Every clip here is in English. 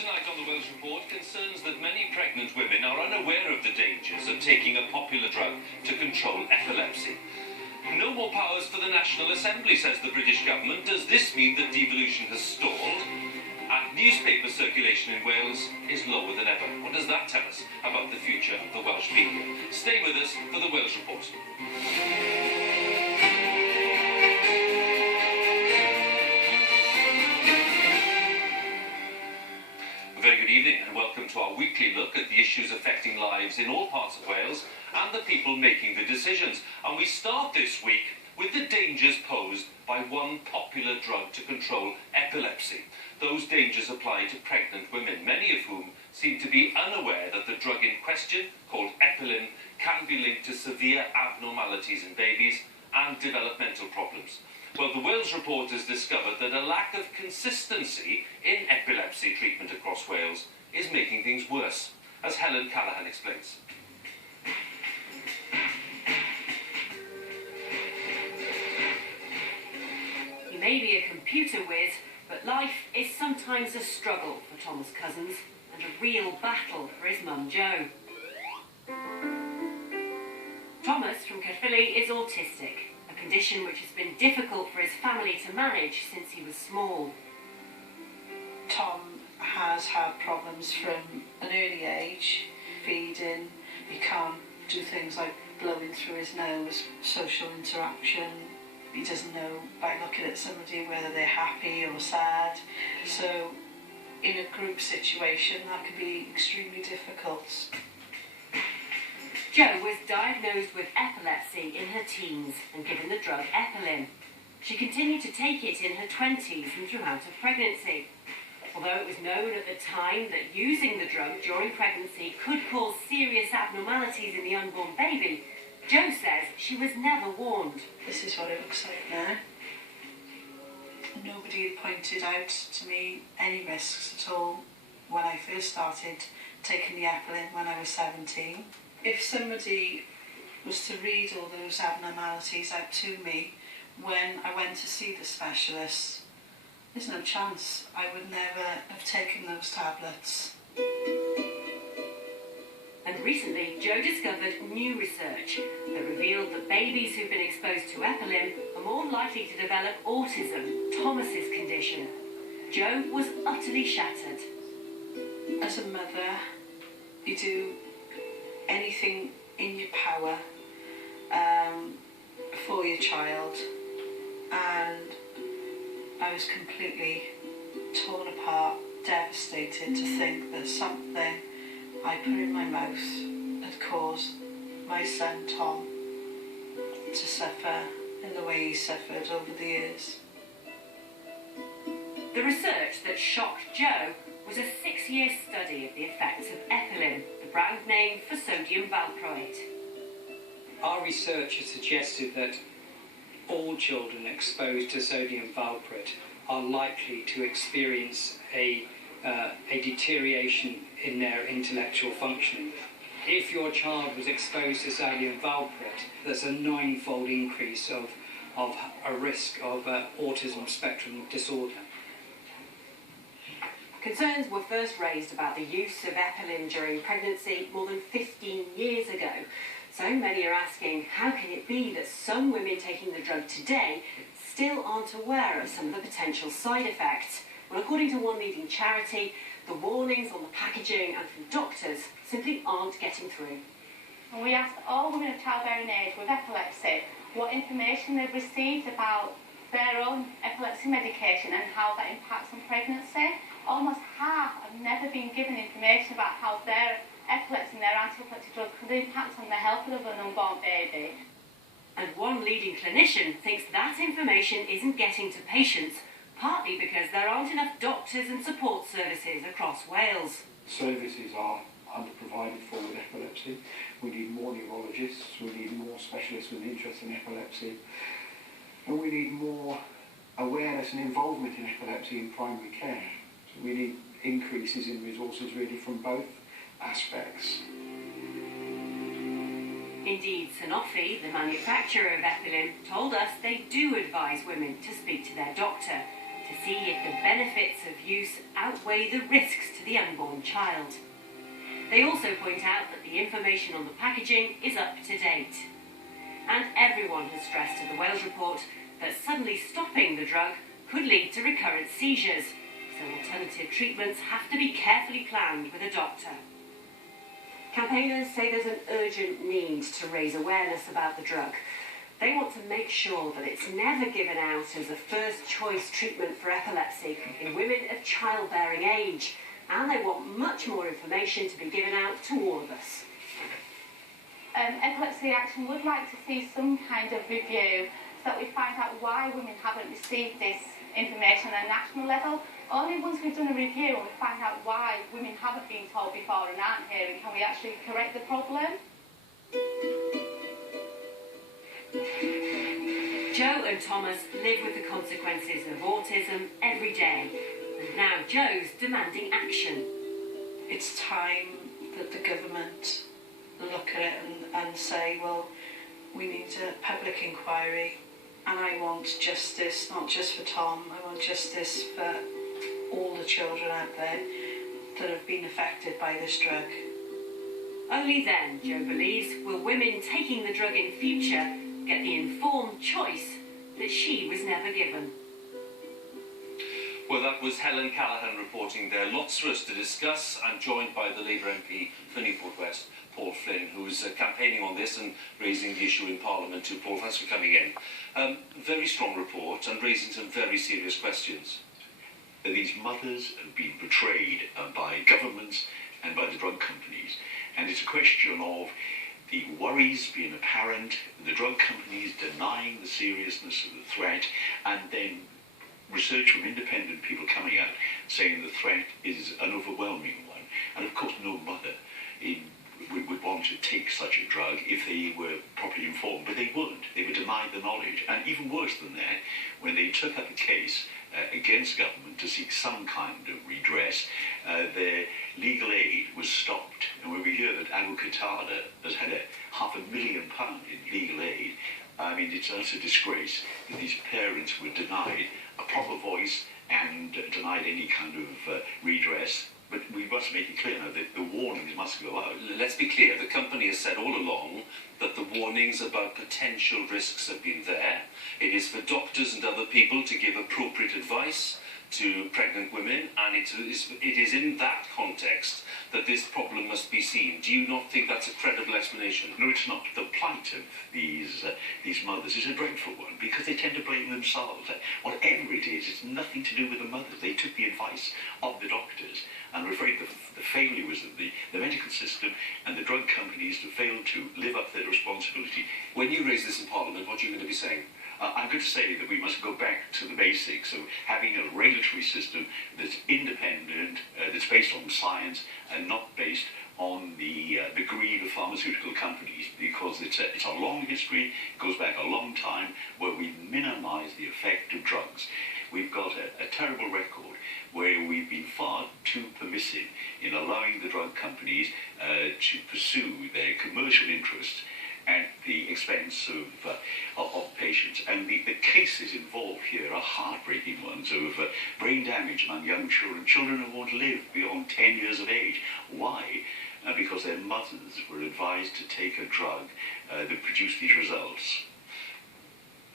Tonight on the Welsh Report concerns that many pregnant women are unaware of the dangers of taking a popular drug to control epilepsy. No more powers for the National Assembly, says the British government. Does this mean that devolution has stalled? And newspaper circulation in Wales is lower than ever. What does that tell us about the future of the Welsh media? Stay with us for the Welsh Report. A very good evening and welcome to our weekly look at the issues affecting lives in all parts of Wales and the people making the decisions. And we start this week with the dangers posed by one popular drug to control epilepsy. Those dangers apply to pregnant women, many of whom seem to be unaware that the drug in question, called Epilim, can be linked to severe abnormalities in babies and developmental problems. Well, the Wales Report has discovered that a lack of consistency in epilepsy treatment across Wales is making things worse, as Helen Callahan explains. He may be a computer whiz, but life is sometimes a struggle for Thomas Cousins and a real battle for his mum Jo. Thomas from Epilim is autistic, a condition which has been difficult for his family to manage since he was small. Tom has had problems from an early age, feeding. He can't do things like blowing through his nose, social interaction. He doesn't know by looking at somebody whether they're happy or sad. So in a group situation that can be extremely difficult. Jo was diagnosed with epilepsy in her teens and given the drug Epilim. She continued to take it in her 20s and throughout her pregnancy. Although it was known at the time that using the drug during pregnancy could cause serious abnormalities in the unborn baby, Jo says she was never warned. This is what it looks like now. Nobody had pointed out to me any risks at all when I first started taking the Epilim when I was 17. If somebody was to read all those abnormalities out to me when I went to see the specialist, there's no chance I would never have taken those tablets. And recently, Jo discovered new research that revealed that babies who've been exposed to Epilim are more likely to develop autism, Thomas's condition. Jo was utterly shattered. As a mother, you do anything in your power for your child, and I was completely torn apart, devastated to think that something I put in my mouth had caused my son Tom to suffer in the way he suffered over the years. The research that shocked Jo was a 6-year study of the effects of Epilim, the brand name for sodium valproate. Our research has suggested that all children exposed to sodium valproate are likely to experience a deterioration in their intellectual functioning. If your child was exposed to sodium valproate, there's a 9-fold increase of a risk of autism spectrum disorder. Concerns were first raised about the use of Epilim during pregnancy more than 15 years ago. So many are asking, how can it be that some women taking the drug today still aren't aware of some of the potential side effects? Well, according to one leading charity, the warnings on the packaging and from doctors simply aren't getting through. And we asked all women of childbearing age with epilepsy what information they've received about their own epilepsy medication and how that impacts on pregnancy. Almost half have never been given information about how their epilepsy and their anti-epileptic drug could impact on the health of an unborn baby. And one leading clinician thinks that information isn't getting to patients, partly because there aren't enough doctors and support services across Wales. Services are underprovided for with epilepsy. We need more neurologists, we need more specialists with interest in epilepsy, and we need more awareness and involvement in epilepsy in primary care. So we need increases in resources really from both aspects. Indeed, Sanofi, the manufacturer of Epilim, told us they do advise women to speak to their doctor to see if the benefits of use outweigh the risks to the unborn child. They also point out that the information on the packaging is up to date. And everyone has stressed to the Wales report that suddenly stopping the drug could lead to recurrent seizures, so alternative treatments have to be carefully planned with a doctor. Campaigners say there's an urgent need to raise awareness about the drug. They want to make sure that it's never given out as a first choice treatment for epilepsy in women of childbearing age, and they want much more information to be given out to all of us. Epilepsy Action would like to see some kind of review so that we find out why women haven't received this information at a national level. Only once we've done a review and we find out why women haven't been told before and aren't hearing, can we actually correct the problem. Joe and Thomas live with the consequences of autism every day, and now Joe's demanding action. It's time that the government look at it and say, well, we need a public inquiry, and I want justice, not just for Tom, I want justice for all the children out there that have been affected by this drug. Only then, Joe believes, will women taking the drug in future get the informed choice that she was never given. Well, that was Helen Callaghan reporting there. Lots for us to discuss. I'm joined by the Labour MP for Newport West, Paul Flynn, who's campaigning on this and raising the issue in Parliament too. Paul, thanks for coming in. Very strong report and raising some very serious questions. These mothers have been betrayed by governments and by the drug companies, and it's a question of the worries being apparent, the drug companies denying the seriousness of the threat, and then research from independent people coming out saying the threat is an overwhelming one. And of course no mother would want to take such a drug if they were properly informed, but they weren't. They were denied the knowledge. And even worse than that, when they took up a case against government to seek some kind of redress, their legal aid was stopped. And when we hear that Abu Qatada has had £500,000 in legal aid, I mean, it's also a disgrace that these parents were denied a proper voice and denied any kind of redress. But we must make it clear now that the warnings must go out. Let's be clear, the company has said all along that the warnings about potential risks have been there. It is for doctors and other people to give appropriate advice to pregnant women, and it is in that context that this problem must be seen. Do you not think that's a credible explanation? No, it's not. The plight of these mothers is a dreadful one because they tend to blame themselves. Whatever it is, it's nothing to do with the mothers. They took the advice of the doctors. And I'm afraid the failure was of the medical system and the drug companies to fail to live up to their responsibility. When you raise this in Parliament, what are you going to be saying? I'm going to say that we must go back to the basics of having a regulatory system that's independent, that's based on science and not based on the greed of pharmaceutical companies, because it's a long history, goes back a long time, where we minimise the effect of drugs. We've got a terrible record where we've been far too permissive in allowing the drug companies to pursue their commercial interests at the expense of patients. And the cases involved here are heartbreaking ones of brain damage among young children, children who won't live beyond 10 years of age. Why? Because their mothers were advised to take a drug that produced these results.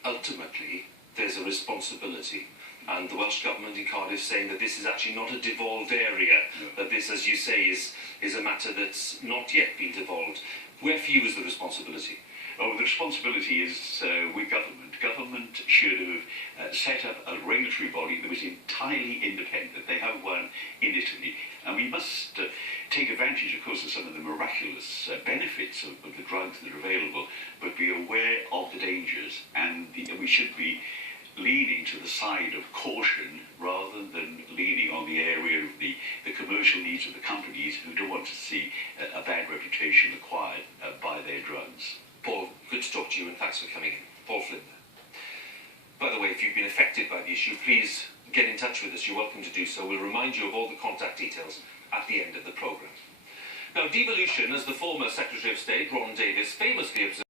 Ultimately, there's a responsibility. And the Welsh Government in Cardiff saying that this is actually not a devolved area, that this, as you say, is a matter that's not yet been devolved. Where for you is the responsibility? Oh, the responsibility is with government. Government should have set up a regulatory body that was entirely independent. They have one in Italy. And we must take advantage, of course, of some of the miraculous benefits of the drugs that are available, but be aware of the dangers. And we should be leaning to the side of caution rather than leaning on the area of the commercial needs of the companies who don't want to see a bad reputation acquired by their drugs. Paul, good to talk to you and thanks for coming in. Paul Flynn. By the way, if you've been affected by the issue, please get in touch with us. You're welcome to do so. We'll remind you of all the contact details at the end of the programme. Now, devolution, as the former Secretary of State, Ron Davies, famously observed,